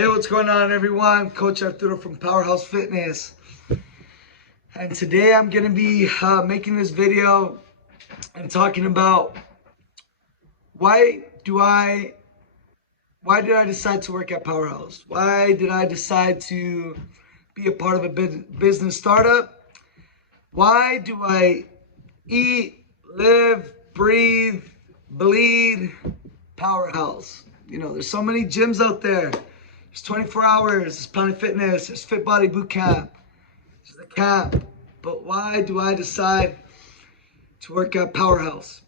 Hey, what's going on, everyone? Coach Arturo from Powerhouse Fitness. And today I'm going to be making this video and talking about why did I decide to work at Powerhouse? Why did I decide to be a part of a business startup? Why do I eat, live, breathe, bleed Powerhouse? There's so many gyms out there. There's 24 hours, there's Planet Fitness, there's Fit Body Boot Camp, there's the camp. But why do I decide to work at Powerhouse?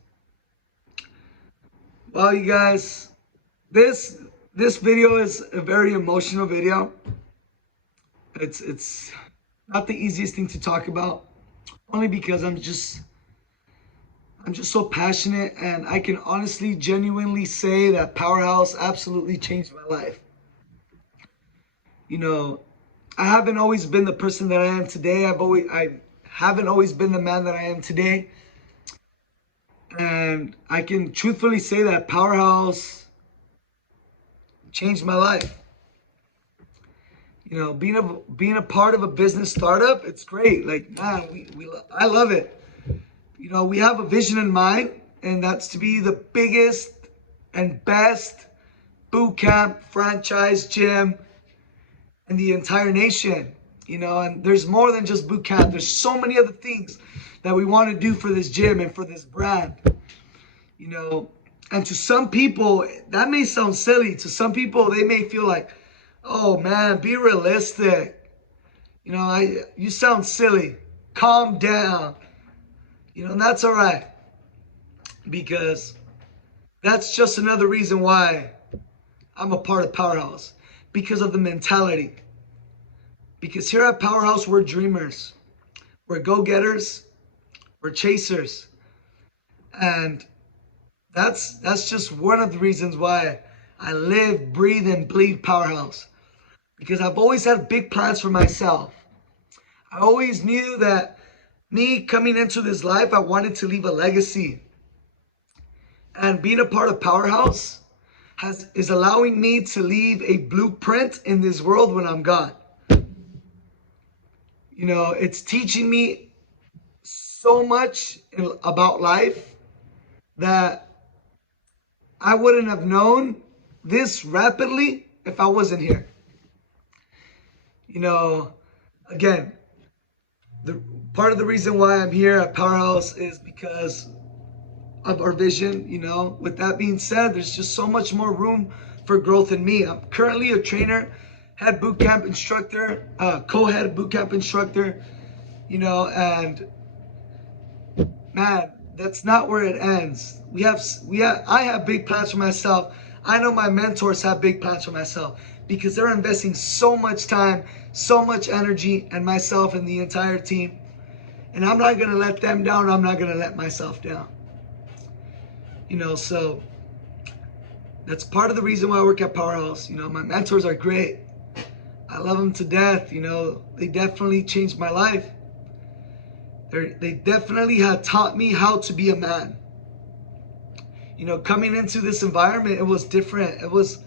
Well, you guys, this video is a very emotional video. It's not the easiest thing to talk about, only because I'm just so passionate, and I can honestly, genuinely say that Powerhouse absolutely changed my life. I haven't always been the person that I am today. I haven't always been the man that I am today. And I can truthfully say that Powerhouse changed my life. Being a part of a business startup, it's great. Like, man, I love it. We have a vision in mind, and that's to be the biggest and best boot camp franchise gym in the entire nation. And there's more than just boot camp. There's so many other things that we want to do for this gym and for this brand. And to some people, that may sound silly. To some people, they may feel like, oh man, be realistic. You sound silly. Calm down. And that's all right. Because that's just another reason why I'm a part of Powerhouse. Because of the mentality. Because here at Powerhouse, we're dreamers. We're go-getters. We're chasers. And that's just one of the reasons why I live, breathe, and bleed Powerhouse. Because I've always had big plans for myself. I always knew that me coming into this life, I wanted to leave a legacy. And being a part of Powerhouse is allowing me to leave a blueprint in this world when I'm gone. It's teaching me so much about life that I wouldn't have known this rapidly if I wasn't here. Again, part of the reason why I'm here at Powerhouse is because of our vision. With that being said, there's just so much more room for growth in me. I'm currently a trainer, head boot camp instructor, co-head boot camp instructor, and man, that's not where it ends. I have big plans for myself. I know my mentors have big plans for myself because they're investing so much time, so much energy, and myself and the entire team. And I'm not going to let them down. I'm not going to let myself down. So that's part of the reason why I work at Powerhouse. My mentors are great. I love them to death. They definitely changed my life. They definitely have taught me how to be a man. Coming into this environment, it was different. It was,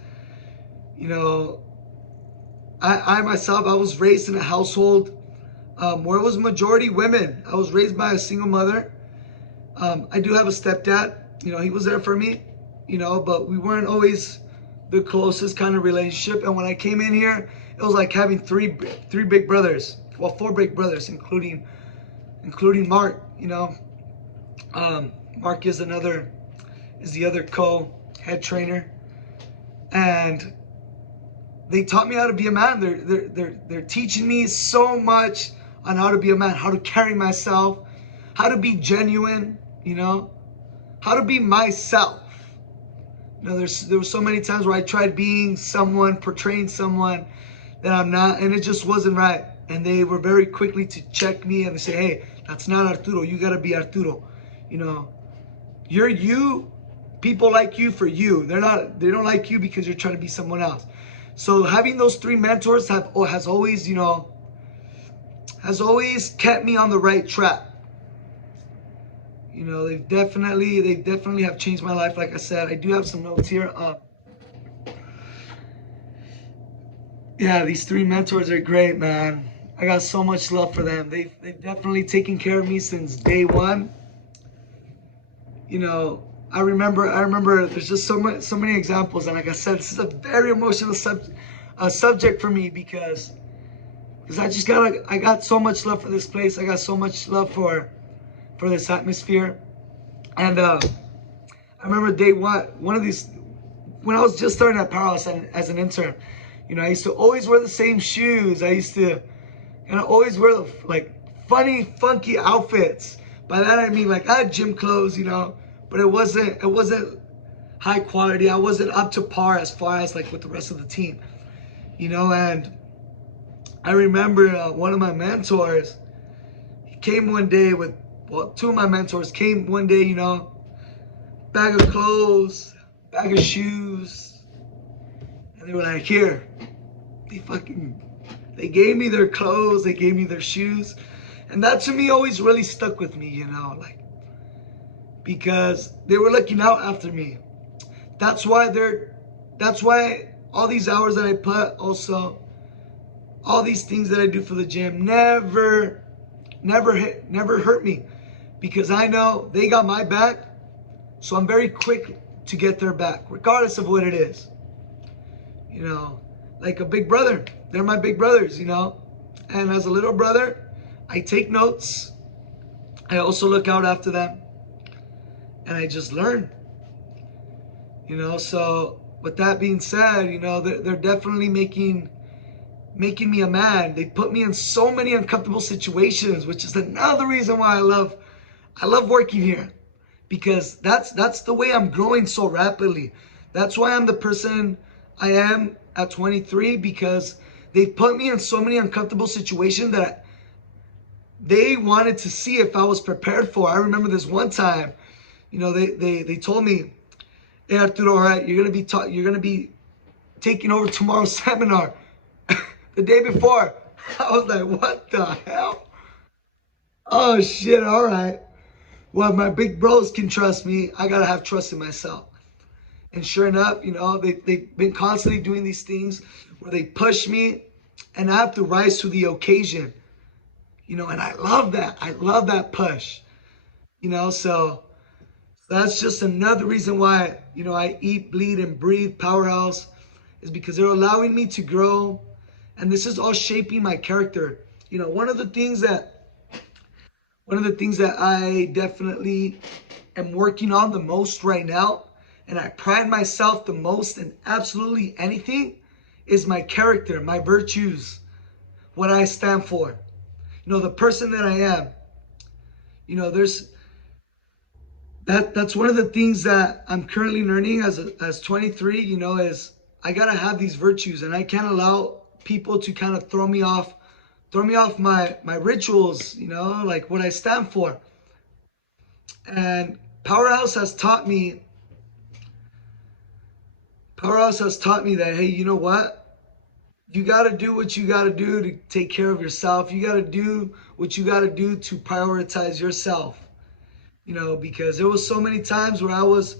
I myself, I was raised in a household where it was majority women. I was raised by a single mother. I do have a stepdad. He was there for me, but we weren't always the closest kind of relationship. And when I came in here, it was like having three big brothers. Well, four big brothers, including Mark. Mark is the other co-head trainer, and they taught me how to be a man. They're teaching me so much on how to be a man, how to carry myself, how to be genuine, how to be myself. There were so many times where I tried being someone, portraying someone that I'm not, and it just wasn't right. And they were very quickly to check me and say, hey, that's not Arturo. You got to be Arturo. You're you. People like you for you. They don't like you because you're trying to be someone else. So having those three mentors has always kept me on the right track. They definitely have changed my life. Like I said, I do have some notes here. Yeah, these three mentors are great, man. I got so much love for them. They've definitely taken care of me since day one. You know, I remember there's just so many examples, and like I said, this is a very emotional subject for me because I got so much love for this place. I got so much love for this atmosphere. And I remember day one of these, when I was just starting at Powerhouse and as an intern, you know, I used to always wear the same shoes. I used to, and I always wear like funny, funky outfits. By that I mean like I had gym clothes, you know, but it wasn't high quality. I wasn't up to par as far as like with the rest of the team, you know. And I remember one of my mentors, he came one day with, well, two of my mentors came one day, you know, bag of clothes, bag of shoes, and they were like, here, they fucking, they gave me their clothes, they gave me their shoes. And that to me always really stuck with me, you know, like, because they were looking out after me. That's why that's why all these hours that I put, also, all these things that I do for the gym never hurt me. Because I know they got my back, so I'm very quick to get their back, regardless of what it is. You know, like a big brother. They're my big brothers, you know. And as a little brother, I take notes. I also look out after them. And I just learn. You know, so with that being said, you know, they're definitely making me a man. They put me in so many uncomfortable situations, which is another reason why I love working here. Because that's the way I'm growing so rapidly. That's why I'm the person I am at 23, because they put me in so many uncomfortable situations that they wanted to see if I was prepared for. I remember this one time, you know, they told me, hey Arturo, all right, you're gonna be taking over tomorrow's seminar. The day before, I was like, what the hell? Oh shit, all right. Well, my big bros can trust me. I gotta have trust in myself. And sure enough, you know, they've been constantly doing these things where they push me and I have to rise to the occasion. You know, and I love that. I love that push. You know, so that's just another reason why, you know, I eat, bleed, and breathe Powerhouse, is because they're allowing me to grow. And this is all shaping my character. You know, one of the things that I definitely am working on the most right now, and I pride myself the most in absolutely anything, is my character, my virtues, what I stand for. You know, the person that I am. You know, that's one of the things that I'm currently learning as 23, you know, is I gotta have these virtues, and I can't allow people to kind of throw me off my rituals, you know, like what I stand for. And Powerhouse has taught me that, hey, you know what? You got to do what you got to do to take care of yourself. You got to do what you got to do to prioritize yourself. You know, because there was so many times where I was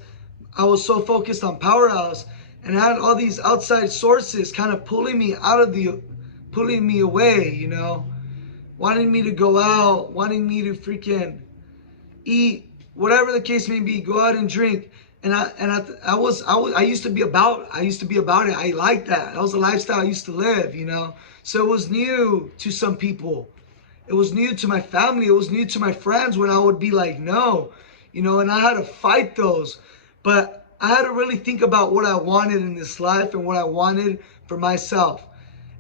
so focused on Powerhouse and I had all these outside sources kind of pulling me away, you know, wanting me to go out, wanting me to freaking eat, whatever the case may be, go out and drink. And I used to be about it. I liked that. That was the lifestyle I used to live, you know. So it was new to some people. It was new to my family. It was new to my friends when I would be like, no, you know, and I had to fight those. But I had to really think about what I wanted in this life and what I wanted for myself.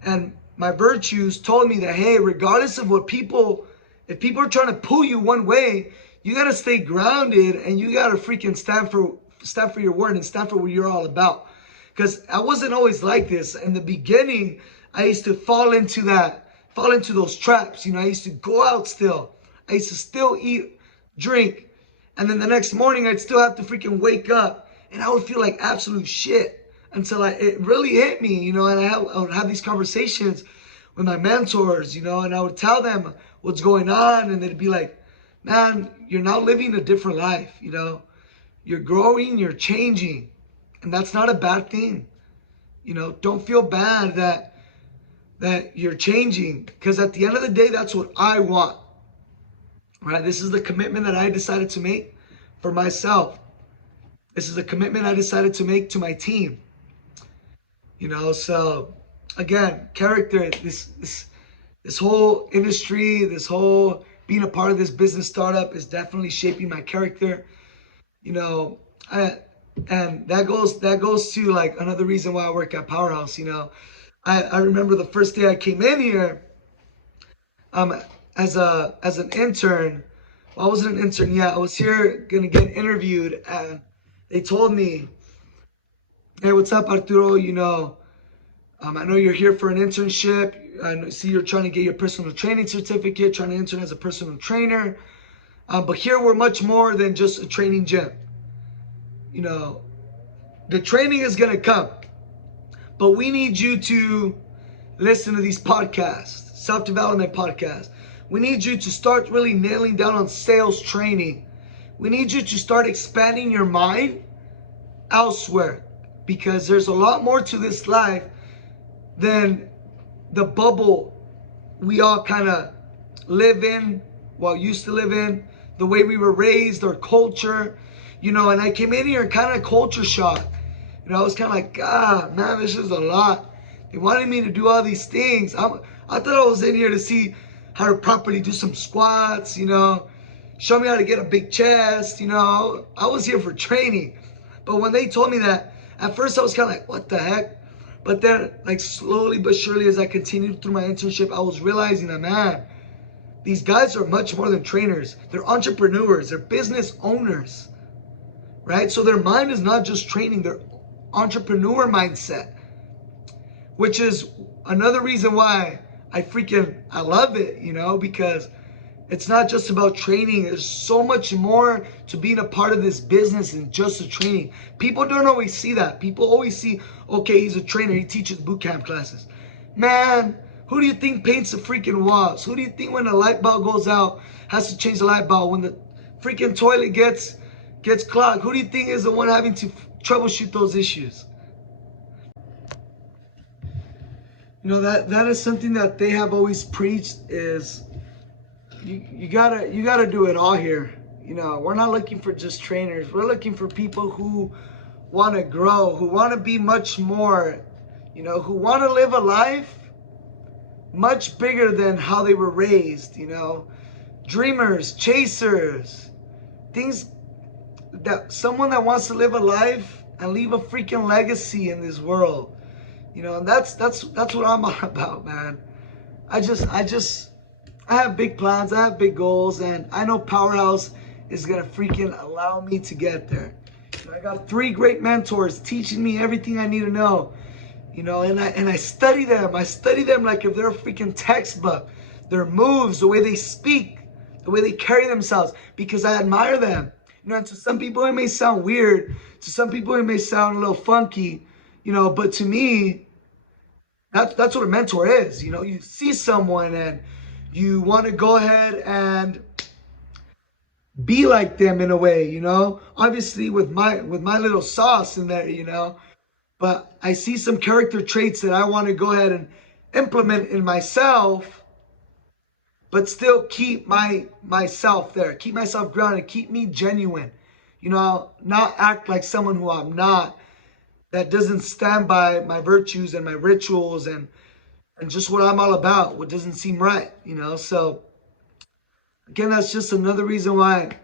And my virtues told me that, hey, regardless of if people are trying to pull you one way, you got to stay grounded and you got to freaking stand for your word and stand for what you're all about. Because I wasn't always like this. In the beginning, I used to fall into those traps. You know, I used to go out still. I used to still eat, drink. And then the next morning, I'd still have to freaking wake up. And I would feel like absolute shit until it really hit me, you know, and I would have these conversations with my mentors, you know, and I would tell them what's going on. And they'd be like, man, you're now living a different life, you know. You're growing, you're changing. And that's not a bad thing. You know, don't feel bad that that you're changing, because at the end of the day, that's what I want, right? This is the commitment that I decided to make for myself. This is a commitment I decided to make to my team, so again, character, this whole industry, this whole being a part of this business startup is definitely shaping my character. you know, I, and that goes to like another reason why I work at Powerhouse. I remember the first day I came in here, um, as an intern. Well, I wasn't an intern yet. I was here gonna get interviewed, and they told me, "Hey, what's up, Arturo? I know you're here for an internship. See you're trying to get your personal training certificate, trying to intern as a personal trainer. But here we're much more than just a training gym. You know, the training is gonna come, but we need you to listen to these podcasts, self-development podcasts. We need you to start really nailing down on sales training. We need you to start expanding your mind elsewhere, because there's a lot more to this life than the bubble we all kind of live in, used to live in, the way we were raised, our culture, and I came in here and kind of culture shock. I was kind of like, God, man, this is a lot. They wanted me to do all these things. I thought I was in here to see how to properly do some squats, show me how to get a big chest, I was here for training. But when they told me that, at first I was kind of like, what the heck? But then, like, slowly but surely, as I continued through my internship, I was realizing that, man, these guys are much more than trainers. They're entrepreneurs. They're business owners, right? So their mind is not just training. They're entrepreneur mindset, which is another reason why I love it, because it's not just about training. There's so much more to being a part of this business than just the training. People don't always see that. People always see, okay, he's a trainer, he teaches boot camp classes. Man, who do you think paints the freaking walls? Who do you think when the light bulb goes out has to change the light bulb? When the freaking toilet gets clogged, who do you think is the one having to troubleshoot those issues? That is something that they have always preached, is you gotta do it all here. We're not looking for just trainers. We're looking for people who want to grow, who want to be much more, who want to live a life much bigger than how they were raised. Dreamers, chasers, someone that wants to live a life and leave a freaking legacy in this world. And that's what I'm all about, man. I have big plans, I have big goals, and I know Powerhouse is gonna freaking allow me to get there. I got 3 great mentors teaching me everything I need to know. And I study them. I study them like if they're a freaking textbook. Their moves, the way they speak, the way they carry themselves, because I admire them. And to some people it may sound weird. To some people it may sound a little funky. But to me, that's what a mentor is. You see someone and you want to go ahead and be like them in a way, obviously with my little sauce in there, but I see some character traits that I want to go ahead and implement in myself, but still keep myself there, keep myself grounded, keep me genuine, not act like someone who I'm not, that doesn't stand by my virtues and my rituals and just what I'm all about, what doesn't seem right, So again, that's just another reason why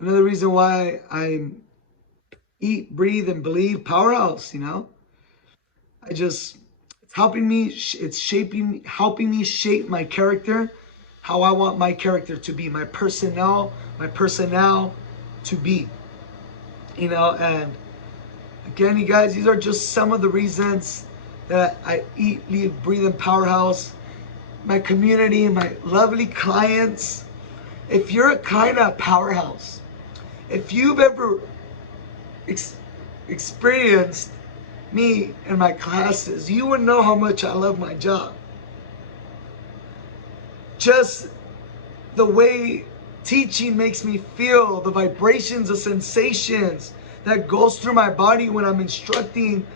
I eat, breathe, and believe Powerhouse. It's helping me, helping me shape my character, how I want my character to be, my personnel to be, and again, you guys, these are just some of the reasons that I eat, live, breathe in Powerhouse. My community, my lovely clients. If you're a client at Powerhouse, if you've ever experienced me and my classes, you would know how much I love my job. Just the way teaching makes me feel, the vibrations, the sensations that goes through my body when I'm instructing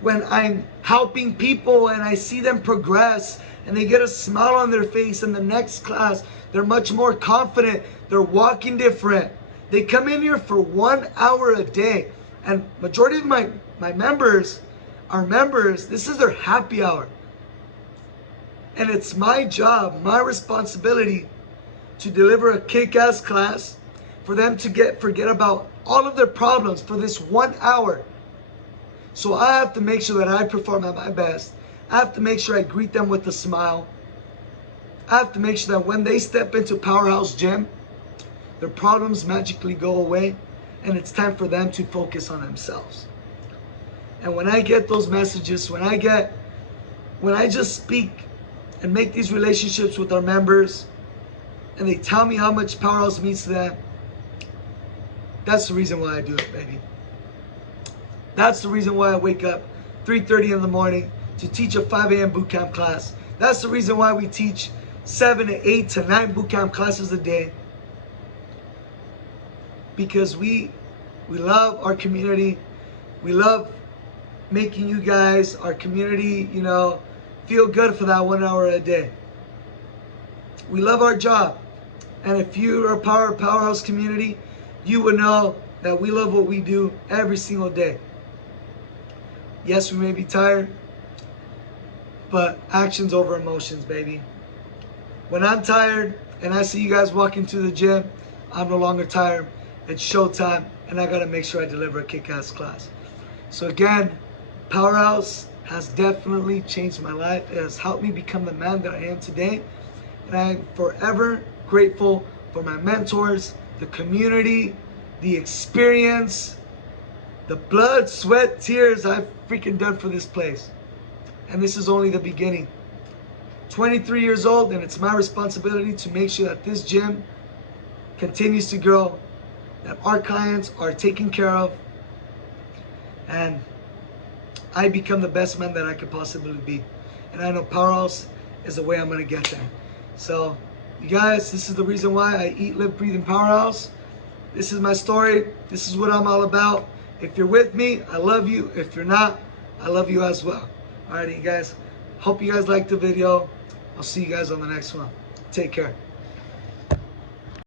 when I'm helping people and I see them progress and they get a smile on their face in the next class, they're much more confident, they're walking different. They come in here for 1 hour a day, and majority of my members are members. This is their happy hour. And it's my job, my responsibility to deliver a kick-ass class for them to forget about all of their problems for this 1 hour. So I have to make sure that I perform at my best. I have to make sure I greet them with a smile. I have to make sure that when they step into Powerhouse Gym, their problems magically go away and it's time for them to focus on themselves. And when I get those messages, when I just speak and make these relationships with our members and they tell me how much Powerhouse means to them, that's the reason why I do it, baby. That's the reason why I wake up 3:30 in the morning to teach a 5 a.m. bootcamp class. That's the reason why we teach 7 to 8 to 9 bootcamp classes a day. Because we love our community. We love making you guys, our community, feel good for that 1 hour a day. We love our job. And if you are a Powerhouse community, you would know that we love what we do every single day. Yes, we may be tired, but actions over emotions, baby. When I'm tired and I see you guys walk into the gym, I'm no longer tired. It's showtime, and I gotta make sure I deliver a kick-ass class. So again, Powerhouse has definitely changed my life. It has helped me become the man that I am today. And I'm forever grateful for my mentors, the community, the experience, the blood, sweat, tears I've freaking done for this place. And this is only the beginning. 23 years old, and it's my responsibility to make sure that this gym continues to grow, that our clients are taken care of, and I become the best man that I could possibly be. And I know Powerhouse is the way I'm gonna get there. So, you guys, this is the reason why I eat, live, breathe in Powerhouse. This is my story. This is what I'm all about. If you're with me, I love you. If you're not, I love you as well. Alrighty, you guys. Hope you guys liked the video. I'll see you guys on the next one. Take care.